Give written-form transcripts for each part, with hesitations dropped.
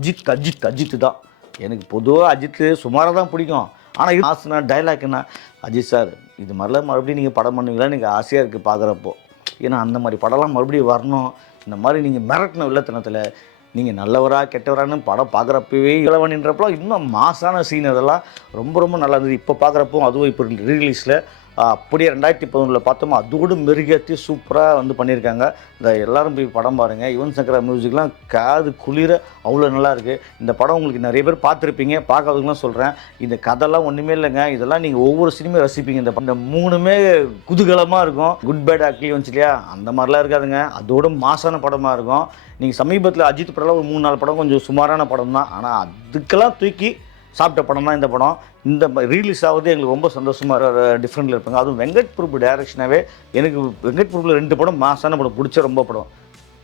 அஜித் தான். எனக்கு பொதுவாக அஜித் சுமாராக தான் பிடிக்கும். ஆனால் இது ஆசனா டைலாக் என்ன, அஜித் சார் இது மாதிரிலாம் மறுபடியும் நீங்கள் படம் பண்ணுவீங்களா, எனக்கு ஆசையாக இருக்குது பார்க்குறப்போ. ஏன்னா அந்த மாதிரி படம்லாம் மறுபடியும் வரணும். இந்த மாதிரி நீங்கள் மிரட்டின வில்லத்தனத்தில் நீங்கள் நல்லவரா கெட்டவரான்னு படம் பார்க்குறப்பவே இளவனின்றப்போ இன்னும் மாசான சீன் அதெல்லாம் ரொம்ப ரொம்ப நல்லா இருந்தது. இப்போ பார்க்குறப்போ அதுவும் இப்போ ரீலீஸில் அப்படியே 2011 பார்த்தோமா அதோடு மெருகேற்றி சூப்பராக வந்து பண்ணியிருக்காங்க. இந்த எல்லோரும் போய் படம் பாருங்கள். யுவன் சங்கரா மியூசிக்லாம் காது குளிர அவ்வளோ நல்லாயிருக்கு. இந்த படம் உங்களுக்கு நிறைய பேர் பார்த்துருப்பீங்க, பார்க்காதவங்களாம் சொல்கிறேன். இந்த கதைலாம் ஒன்றுமே இல்லைங்க. இதெல்லாம் நீங்கள் ஒவ்வொரு சினிமா ரசிப்பீங்க. இந்த மூணுமே குதூகலமாக இருக்கும். குட் பேட் ஆக்லி வந்துச்சு இல்லையா, அந்த மாதிரிலாம் இருக்காதுங்க. அதோட மாசான படமாக இருக்கும். நீங்கள் சமீபத்தில் அஜித் படம்லாம் ஒரு 3-4 படம் கொஞ்சம் சுமாரான படம் தான். ஆனால் அதுக்கெல்லாம் தூக்கி சாப்பிட்ட படம் தான் இந்த படம். இந்த ரீலீஸ் ஆகுது எங்களுக்கு ரொம்ப சந்தோஷமாக டிஃப்ரெண்ட்டில் இருப்பாங்க. அதுவும் வெங்கட் பிரபு டைரக்ஷனாகவே எனக்கு வெங்கட் பிரபுவில் 2 படம் மாசான படம் பிடிச்ச ரொம்ப படம்.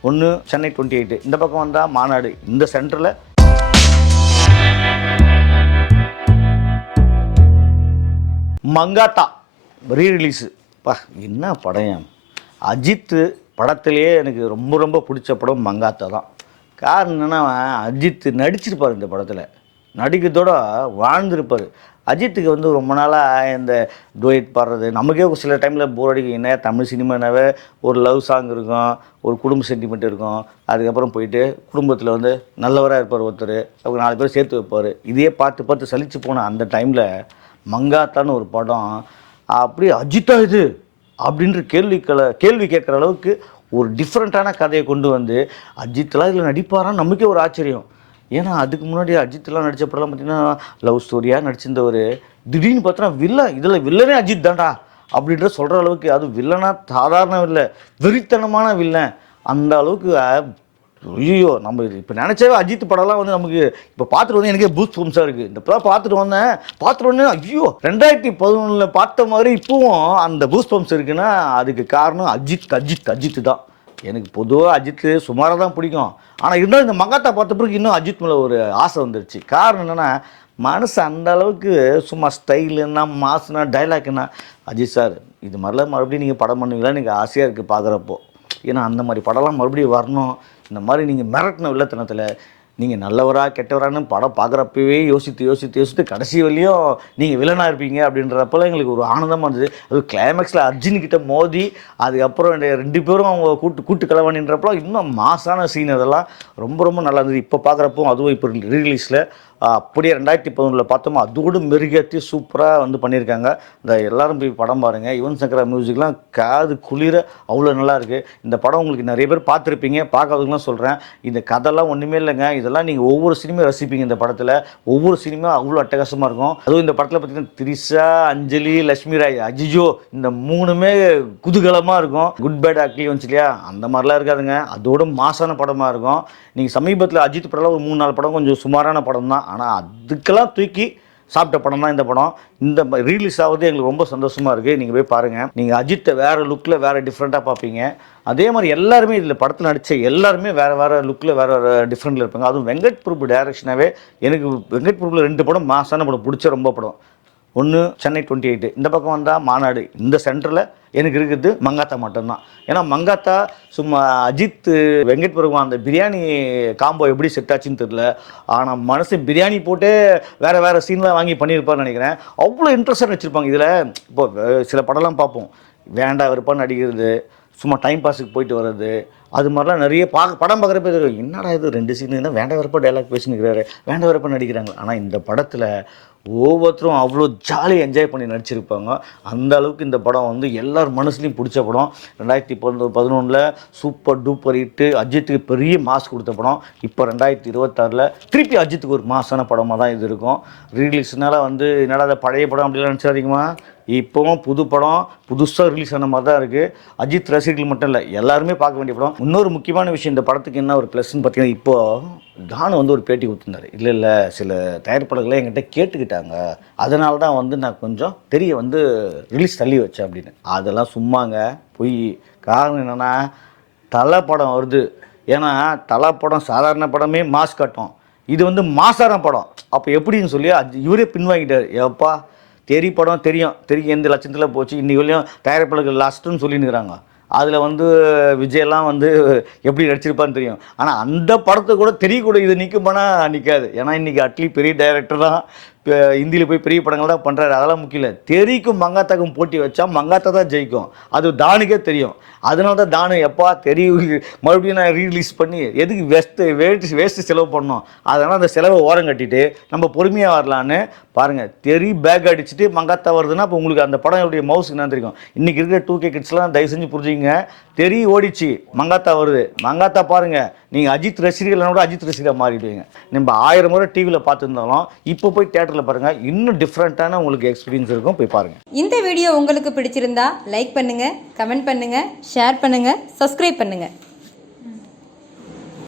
ஒன்று சென்னை 28, இந்த பக்கம் வந்தால் மாநாடு. இந்த சென்டரில் மங்காத்தா ரீரிலீஸு. என்ன படம்! அஜித் படத்துலேயே எனக்கு ரொம்ப ரொம்ப பிடிச்ச படம் மங்காத்தா தான். காரணம் என்னென்னா, அஜித் நடிச்சிருப்பார் இந்த படத்தில், நடிக்கிறதோட வாழ்ந்துருப்பார். அஜித்துக்கு வந்து ரொம்ப நாளாக இந்த டூயட் பாடுறது நமக்கே சில டைமில் போர் அடிக்கும். என்ன தமிழ் சினிமானாவே ஒரு லவ் சாங் இருக்கும், ஒரு குடும்ப சென்டிமெண்ட் இருக்கும், அதுக்கப்புறம் போயிட்டு குடும்பத்தில் வந்து நல்லவராக இருப்பார் ஒருத்தர், அவங்க 4 பேர் சேர்த்து வைப்பார். இதையே பார்த்து பார்த்து சலித்து போன அந்த டைமில் மங்காத்தான்னு ஒரு படம், அப்படி அஜித்தா இது அப்படின்ற கேள்வி கேட்குற அளவுக்கு ஒரு டிஃப்ரெண்ட்டான கதையை கொண்டு வந்து அஜித்லாம் இதில் நடிப்பாரான்னு நமக்கே ஒரு ஆச்சரியம். ஏன்னா அதுக்கு முன்னாடி அஜித்லாம் நடித்த படம்லாம் பார்த்திங்கன்னா லவ் ஸ்டோரியாக நடிச்சிருந்தவர், திடீர்னு பார்த்தோன்னா இதில் வில்லனே அஜித் தான்டா அப்படின்ற சொல்கிற அளவுக்கு, அது வில்லனா சாதாரண இல்லை, வெறித்தனமான வில்லன். அந்த அளவுக்கு ஐயோ, நம்ம இப்போ நினச்சாவே அஜித் படம்லாம் வந்து நமக்கு இப்போ பார்த்துட்டு வந்து எனக்கே பூஸ்ட் பம்ப்ஸாக இருக்குது. இந்த படம் பார்த்துட்டு வந்தேன் ஐயோ 2011 பார்த்த மாதிரி இப்போவும் அந்த பூஸ்ட் பம்ப்ஸ் இருக்குன்னா அதுக்கு காரணம் அஜித் தான். எனக்கு பொதுவாக அஜித் சுமாராக தான் பிடிக்கும். ஆனால் இருந்தாலும் இந்த மங்காத்தா பார்த்த பிறகு இன்னும் அஜித் மேலே ஒரு ஆசை வந்துருச்சு. காரணம் என்னென்னா, மனசு அந்த அளவுக்கு சும்மா ஸ்டைலுன்னா மாசுனா டைலாக்னா, அஜித் சார் இது மாதிரிலாம் மறுபடியும் நீங்கள் படம் பண்ணுவீங்களா, எனக்கு ஆசையாக இருக்குது பார்க்குறப்போ. ஏன்னா அந்த மாதிரி படம்லாம் மறுபடியும் வரணும். இந்த மாதிரி நீங்கள் மிரட்டின வில்லத்தனத்தில் நீங்கள் நல்லவரா கெட்டவரான்னு படம் பார்க்குறப்பவே யோசித்து கடைசி வரையும் நீங்கள் வில்லனாக இருப்பீங்க அப்படின்றப்பெல்லாம் எங்களுக்கு ஒரு ஆனந்தமாக இருந்தது. அதுவும் கிளைமேக்ஸில் அர்ஜுன்கிட்ட மோதி அதுக்கப்புறம் 2 பேரும் அவங்க கூட்டு கலவாணின்றப்பெல்லாம் இன்னும் மாசான சீன் அதெல்லாம் ரொம்ப ரொம்ப நல்லா இருந்தது. இப்போ பார்க்குறப்போ அதுவும் இப்போ ரீலீஸில் அப்படியே 2011 பார்த்தோமா அதோடு மெருகேற்றி சூப்பராக வந்து பண்ணியிருக்காங்க. இந்த எல்லோரும் போய் படம் பாருங்கள். யுவன் சங்கரா மியூசிக்லாம் காது குளிர அவ்வளோ நல்லாயிருக்கு. இந்த படம் உங்களுக்கு நிறைய பேர் பார்த்துருப்பீங்க, பார்க்காதவங்களாம் சொல்கிறேன். இந்த கதைலாம் ஒன்றுமே இல்லைங்க. இதெல்லாம் நீங்கள் ஒவ்வொரு சினிமா ரசிப்பீங்க. இந்த படத்தில் ஒவ்வொரு சினிமா அவ்வளோ அட்டகாசமாக இருக்கும். அதுவும் இந்த படத்தில் பார்த்திங்கன்னா திரிஷா, அஞ்சலி, லட்சுமி ராய், அஜிஜோ, இந்த 3மே குதூகலமாக இருக்கும். குட் பேட் ஆக்லி வந்துச்சு இல்லையா, அந்த மாதிரிலாம் இருக்காதுங்க. அதோட மாசான படமாக இருக்கும். நீங்கள் சமீபத்தில் அஜித் படம்லாம் ஒரு 3-4 படம் கொஞ்சம் சுமாரான படம் தான். ஆனால் அதுக்கெல்லாம் தூக்கி சாப்பிட்ட படம் தான் இந்த படம். இந்த ரீலீஸ் ஆகுது எங்களுக்கு ரொம்ப சந்தோஷமாக இருக்குது. நீங்கள் போய் பாருங்கள். நீங்கள் அஜித்தை வேறு லுக்கில் வேறு டிஃப்ரெண்ட்டாக பார்ப்பீங்க. அதே மாதிரி எல்லாருமே இதில் படத்தில் நடித்த எல்லாருமே வேறு லுக்கில் வேறு டிஃப்ரெண்ட்டில் இருப்பாங்க. அதுவும் வெங்கட் பிரபு டைரக்ஷனாகவே எனக்கு வெங்கட் பிரபுவில் 2 படம் மாசான படம் பிடிச்ச ரொம்ப படம். ஒன்று சென்னை 28, இந்த பக்கம் வந்தால் மாநாடு. இந்த சென்டரில் எனக்கு இருக்குது மங்காத்தா மட்டும்தான். ஏன்னா மங்காத்தா சும்மா அஜித் வெங்கட் பிரபு அந்த பிரியாணி காம்போ எப்படி செட் ஆச்சுன்னு தெரில, ஆனால் மனசு பிரியாணி போட்டே வேறு சீன்லாம் வாங்கி பண்ணியிருப்பான்னு நினைக்கிறேன். அவ்வளோ இன்ட்ரெஸ்டாக நடிச்சிருப்பாங்க இதில். இப்போ சில படம்லாம் பார்ப்போம், வேண்டாம் வெறுப்பாக நடிக்கிறது, சும்மா டைம் பாஸுக்கு போயிட்டு வர்றது, அது மாதிரிலாம் நிறைய படம் பார்க்குறப்ப தெரியும், என்னடா இது 2 சீன் தான் வேண்ட வெறுப்பாக டைலாக் பேசினுக்கிறாரு, வேண்ட வெறுப்பாக நடிக்கிறாங்க. ஆனால் இந்த படத்தில் ஒவ்வொருத்தரும் அவ்வளோ ஜாலியாக என்ஜாய் பண்ணி நடிச்சிருப்பாங்க. அந்த அளவுக்கு இந்த படம் வந்து எல்லார் மனசுலையும் பிடிச்ச படம். 2011 சூப்பர் டூப்பர் ஹிட்டு, அஜித்துக்கு பெரிய மாஸ் கொடுத்த படம். இப்போ 2026 திருப்பி அஜித்துக்கு ஒரு மாசான படமாக தான் இது இருக்கும். ரீலீஸ்னால வந்து என்னடா அதை பழைய படம் அப்படிலாம் நினச்சாதீங்கம்மா. இப்போவும் புது படம் புதுசாக ரிலீஸ் ஆன மாதிரி தான் இருக்குது. அஜித் ரசிகர்கள் மட்டும் இல்லை, எல்லாருமே பார்க்க வேண்டிய படம். இன்னொரு முக்கியமான விஷயம், இந்த படத்துக்கு என்ன ஒரு ப்ளஸ்ன்னு பார்த்தீங்கன்னா, இப்போது தானு வந்து ஒரு பேட்டி கொடுத்துருந்தாரு. இல்லை சில தயாரிப்பாளர்களே என்கிட்ட கேட்டுக்கிட்டாங்க, அதனால தான் வந்து நான் கொஞ்சம் வந்து ரிலீஸ் தள்ளி வச்சேன் அப்படின்னு. அதெல்லாம் சும்மாங்க, பொய். காரணம் என்னென்னா, தலை படம் வருது. ஏன்னா தலை படம் சாதாரண படமே மாஸ் காட்டும், இது வந்து மாசான படம். அப்போ எப்படின்னு சொல்லி இவரே பின்வாங்கிட்டார். எப்பா படம் தெரியும் எந்த லட்சத்தில் போச்சு, இன்றைக்கி வரையும் தயாரிப்பாளர்கள் லாஸ்ட்டுன்னு சொல்லினுக்கிறாங்க. அதில் வந்து விஜயெல்லாம் வந்து எப்படி நடிச்சிருப்பான்னு தெரியும். ஆனால் அந்த படத்தை கூட தெரியக்கூட இது நிற்குமானா நிற்காது. ஏன்னா இன்றைக்கி அட்லி பெரிய டைரக்டர் தான், இப்போ ஹிந்தியில் போய் பெரிய படங்கள் தான் பண்ணுறாரு. அதெல்லாம் முக்கியம் இல்லை. தெரிக்கும் மங்காத்தாக்கும் போட்டி வச்சா மங்காத்தா தான் ஜெயிக்கும். அது தானுக்கே தெரியும். அதனால தான் தானு எப்பா தெரியும் மறுபடியும் நான் ரீலீஸ் பண்ணி எதுக்கு வேஸ்ட்டு செலவு பண்ணோம், அதனால் அந்த செலவை ஓரம் கட்டிட்டு நம்ம பொறுமையாக வரலான்னு பாருங்கள். தெரி பேக் அடிச்சுட்டு மங்காத்தா வருதுன்னா அப்போ உங்களுக்கு அந்த படம் எப்படி மவுஸுக்கு என்ன தெரியும். இன்றைக்கி இருக்கிற 2K கிட்ஸ்லாம் தயவு செஞ்சு புரிஞ்சுங்க. தெரி ஓடிச்சு, மங்காத்தா வருது. மங்காத்தா பாருங்கள், நீங்கள் அஜித் ரசிகர்களோட கூட அஜித் ரசிகராக மாறிடுவீங்க. நம்ம 1000 முறை டிவியில் பார்த்துருந்தாலும் இப்போ போய் தேட்டரில் பாருங்கள், இன்னும் டிஃப்ரெண்ட்டான உங்களுக்கு எக்ஸ்பீரியன்ஸ் இருக்கும். போய் பாருங்கள். இந்த வீடியோ உங்களுக்கு பிடிச்சிருந்தா லைக் பண்ணுங்கள், கமெண்ட் பண்ணுங்கள், ஷேர் பண்ணுங்கள், சப்ஸ்கிரைப் பண்ணுங்கள்.